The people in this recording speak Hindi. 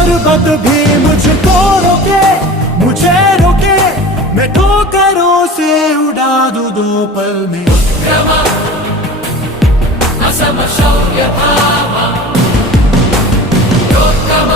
पर्वत भी मुझको रोके, मुझे रोके, मैं ठोकरों से उड़ा दूं 2 पल में। असमशौर्यभावा योत्तम